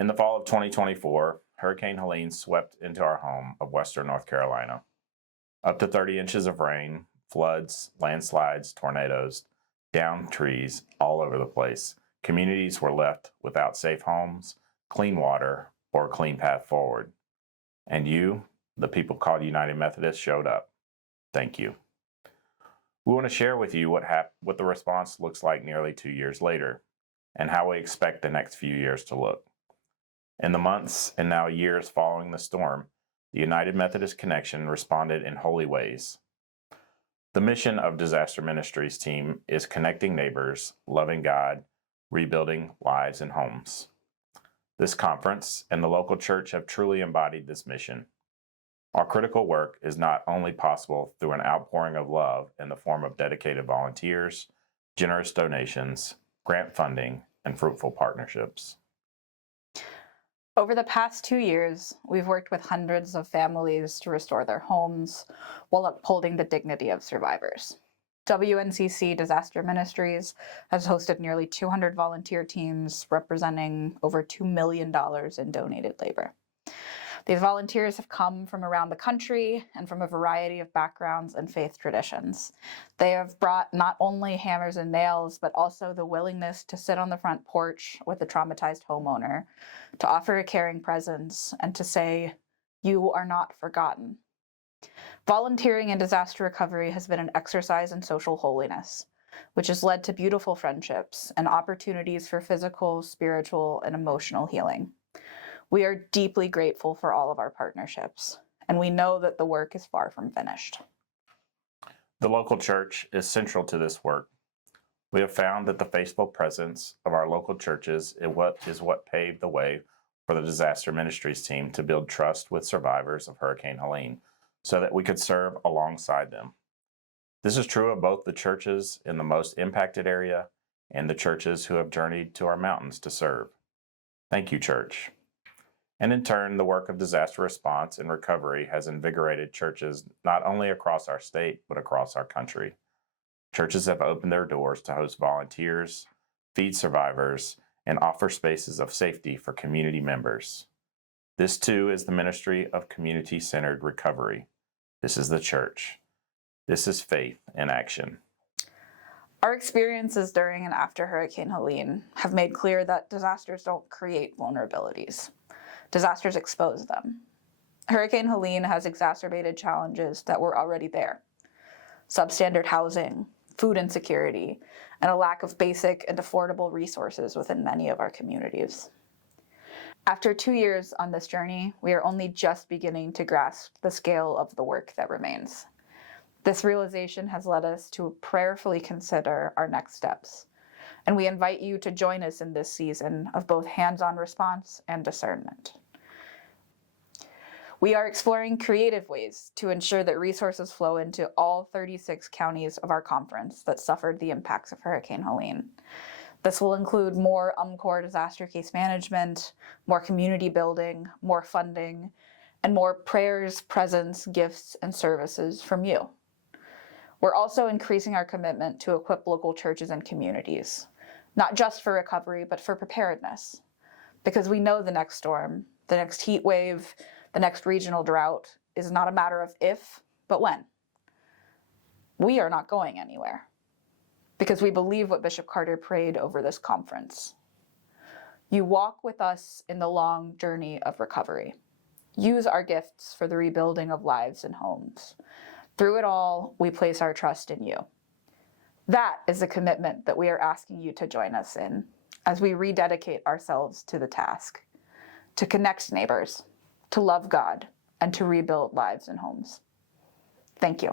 In the fall of 2024, Hurricane Helene swept into our home of western North Carolina. Up to 30 inches of rain, floods, landslides, tornadoes, downed trees all over the place. Communities were left without safe homes, clean water, or a clean path forward. And you, the people called United Methodist, showed up. Thank you. We want to share with you what the response looks like nearly 2 years later, and how we expect the next few years to look. In the months and now years following the storm, the United Methodist Connection responded in holy ways. The mission of Disaster Ministries team is connecting neighbors, loving God, rebuilding lives and homes. This conference and the local church have truly embodied this mission. Our critical work is not only possible through an outpouring of love in the form of dedicated volunteers, generous donations, grant funding, and fruitful partnerships. Over the past 2 years, we've worked with hundreds of families to restore their homes while upholding the dignity of survivors. WNCC Disaster Ministries has hosted nearly 200 volunteer teams representing over $2 million in donated labor. These volunteers have come from around the country and from a variety of backgrounds and faith traditions. They have brought not only hammers and nails, but also the willingness to sit on the front porch with a traumatized homeowner, to offer a caring presence, and to say, "You are not forgotten." Volunteering in disaster recovery has been an exercise in social holiness, which has led to beautiful friendships and opportunities for physical, spiritual, and emotional healing. We are deeply grateful for all of our partnerships, and we know that the work is far from finished. The local church is central to this work. We have found that the faithful presence of our local churches is what paved the way for the Disaster Ministries team to build trust with survivors of Hurricane Helene so that we could serve alongside them. This is true of both the churches in the most impacted area and the churches who have journeyed to our mountains to serve. Thank you, church. And in turn, the work of disaster response and recovery has invigorated churches not only across our state, but across our country. Churches have opened their doors to host volunteers, feed survivors, and offer spaces of safety for community members. This too is the ministry of community-centered recovery. This is the church. This is faith in action. Our experiences during and after Hurricane Helene have made clear that disasters don't create vulnerabilities. Disasters expose them. Hurricane Helene has exacerbated challenges that were already there. Substandard housing, food insecurity, and a lack of basic and affordable resources within many of our communities. After 2 years on this journey, we are only just beginning to grasp the scale of the work that remains. This realization has led us to prayerfully consider our next steps, and we invite you to join us in this season of both hands-on response and discernment. We are exploring creative ways to ensure that resources flow into all 36 counties of our conference that suffered the impacts of Hurricane Helene. This will include more UMCOR disaster case management, more community building, more funding, and more prayers, presence, gifts, and services from you. We're also increasing our commitment to equip local churches and communities, not just for recovery, but for preparedness. Because we know the next storm, the next heat wave, the next regional drought is not a matter of if, but when. We are not going anywhere, because we believe what Bishop Carter prayed over this conference. You walk with us in the long journey of recovery. Use our gifts for the rebuilding of lives and homes. Through it all, we place our trust in you. That is a commitment that we are asking you to join us in as we rededicate ourselves to the task, to connect neighbors, to love God, and to rebuild lives and homes. Thank you.